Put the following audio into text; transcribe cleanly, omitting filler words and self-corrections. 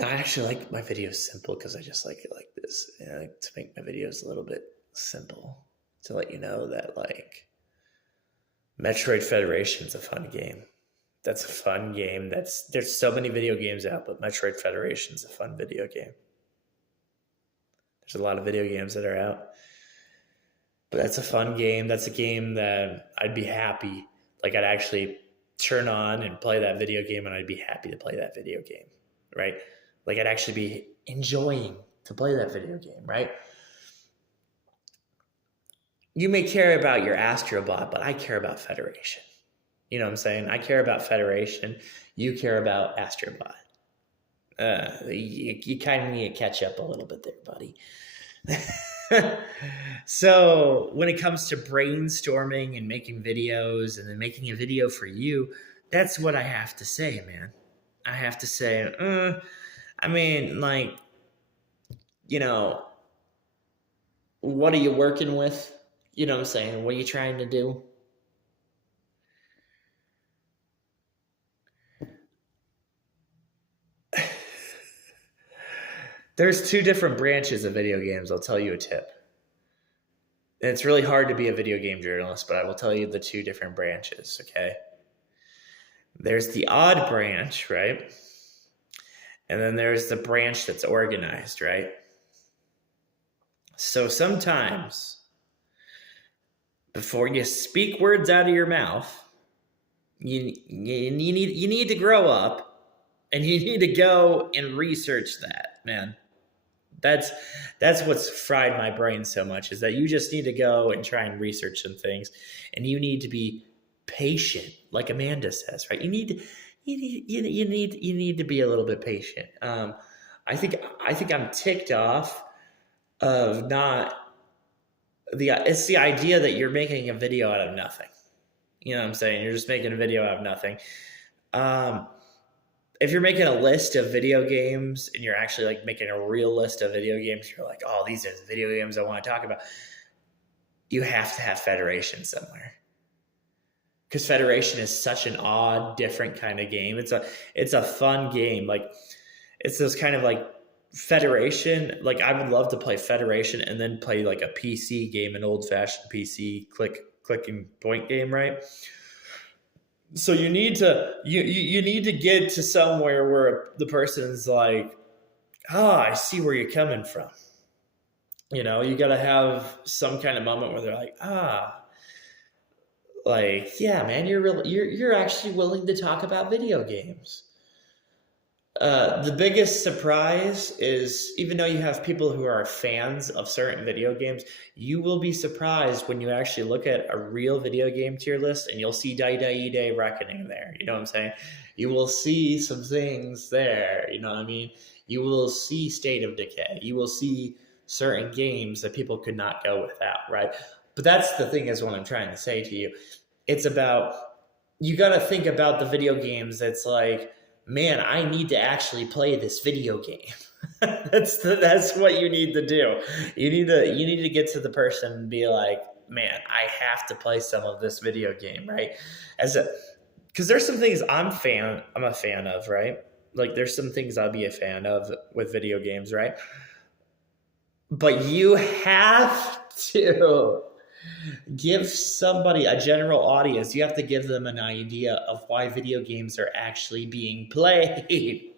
I actually like my videos simple because I just like it like this. And I like to make my videos a little bit simple to let you know that like Metroid Federation's a fun game. That's a fun game. There's so many video games out, but Metroid Federation's a fun video game. There's a lot of video games that are out, but that's a fun game. That's a game that I'd be happy. Like I'd actually turn on and play that video game, and I'd be happy to play that video game, right? Like I'd actually be enjoying to play that video game, right? You may care about your Astrobot, but I care about Federation. You know what I'm saying? I care about Federation. You care about Astrobot. You kind of need to catch up a little bit there, buddy. So when it comes to brainstorming and making videos and then making a video for you, that's what I have to say, man. I have to say, I mean, like, you know, what are you working with? You know what I'm saying? What are you trying to do? There's two different branches of video games. I'll tell you a tip. And it's really hard to be a video game journalist, but I will tell you the two different branches, okay? There's the odd branch, right? And then there's the branch that's organized, right? So sometimes, before you speak words out of your mouth, you need to grow up and you need to go and research that, man. That's what's fried my brain so much, is that you just need to go and try and research some things, and you need to be patient, like Amanda says, right? You need to be a little bit patient. I think I'm ticked off of not it's the idea that you're making a video out of nothing. You know what I'm saying? You're just making a video out of nothing. If you're making a list of video games and you're actually like making a real list of video games, you're like, oh, these are the video games I want to talk about. You have to have Federation somewhere, because Federation is such an odd, different kind of game. It's a fun game. Like it's those kind of like Federation. Like I would love to play Federation and then play like a PC game, an old fashioned PC click and point game, right? So you need to you need to get to somewhere where the person's like, I see where you're coming from. You know, you got to have some kind of moment where they're like, like, yeah, man, you're actually willing to talk about video games. The biggest surprise is, even though you have people who are fans of certain video games, you will be surprised when you actually look at a real video game tier list and you'll see Dai Dai Reckoning there. You know what I'm saying? You will see some things there. You know what I mean? You will see State of Decay. You will see certain games that people could not go without, right? But that's the thing, is what I'm trying to say to you. It's about, you got to think about the video games that's like, man, I need to actually play this video game. That's what you need to do. You need to get to the person and be like, man, I have to play some of this video game, right? Because there's some things I'm a fan of, right? Like there's some things I'll be a fan of with video games, right? But you have to give somebody, a general audience, you have to give them an idea of why video games are actually being played.